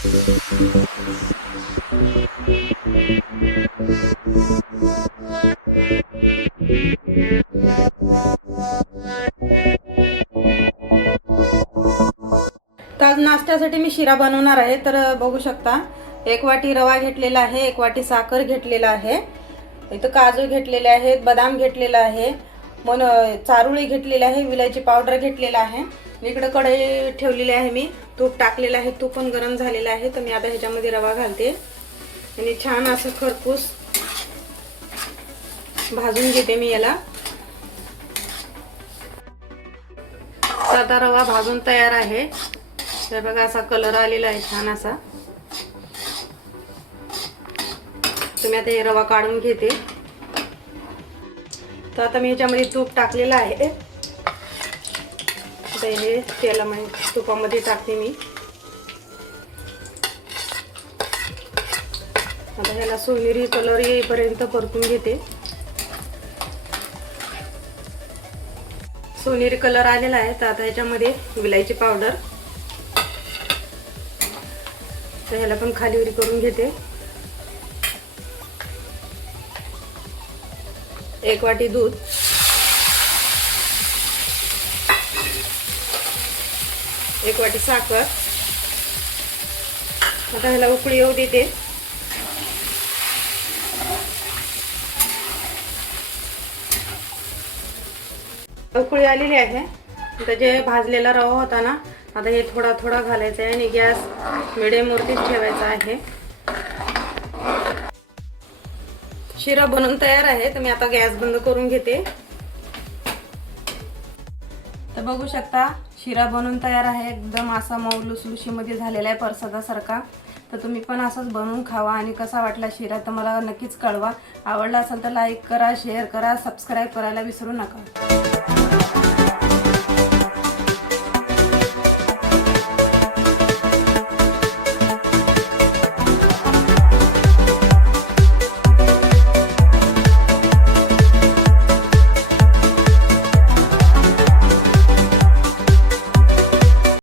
तर आज नाश्त्यासाठी मी शिरा बनवणार आहे। तर बघू शकता 1 वाटी रवा घेतलेला आहे, 1 वाटी साखर घेतलेला आहे, इथं काजू घेतलेले आहेत, बदाम घेतलेला आहे, मन चारुळी घेतलेली आहे, विलायची पावडर घेतलेला आहे। इकडे कढई ठेवलेली आहे, मी तूप टाकलेलं आहे, तूप पण गरम झालेलं आहे। तर मी आता ह्याच्यामध्ये रवा घालते आणि छान असं खरपूस भाजून घेते मी याला। आता रवा भाजून तयार आहे। तर बघा असा कलर आलेला आहे छान असा। तुम्ही आता हे रवा काढून घेते। तर आता मी ह्याच्यामध्ये तूप टाकलेलं आहे, आता हे तेलामध्ये तुपामध्ये टाकते मी। आता ह्याला सोनेरी कलर येईपर्यंत परतून घेते। सोनेरी कलर आलेला आहे। तर आता ह्याच्यामध्ये विलायची पावडर, तर ह्याला पण खालीवरी करून घेते। 1 वाटी दूध, एक वाटी साखर, आता ह्याला उकळी येऊ देते। उकळी आलेली आहे। आता जे भाजलेला रवा होता ना, आता हे थोडा थोडा घालायचा आहे आणि गॅस मिडियम वरती ठेवायचा आहे। शिरा बनवून तयार आहे। तर मी आता गॅस बंद करून घेते। तर बघू शकता शिरा बनवून तयार आहे, एकदम असा मऊ लुसलुशीमध्ये झालेला आहे प्रसादासारखा। तर तुम्ही पण असंच बनवून खावा आणि कसा वाटला शिरा तर मला नक्कीच कळवा। आवडला असेल तर लाईक करा, शेअर करा, सबस्क्राईब करायला विसरू नका।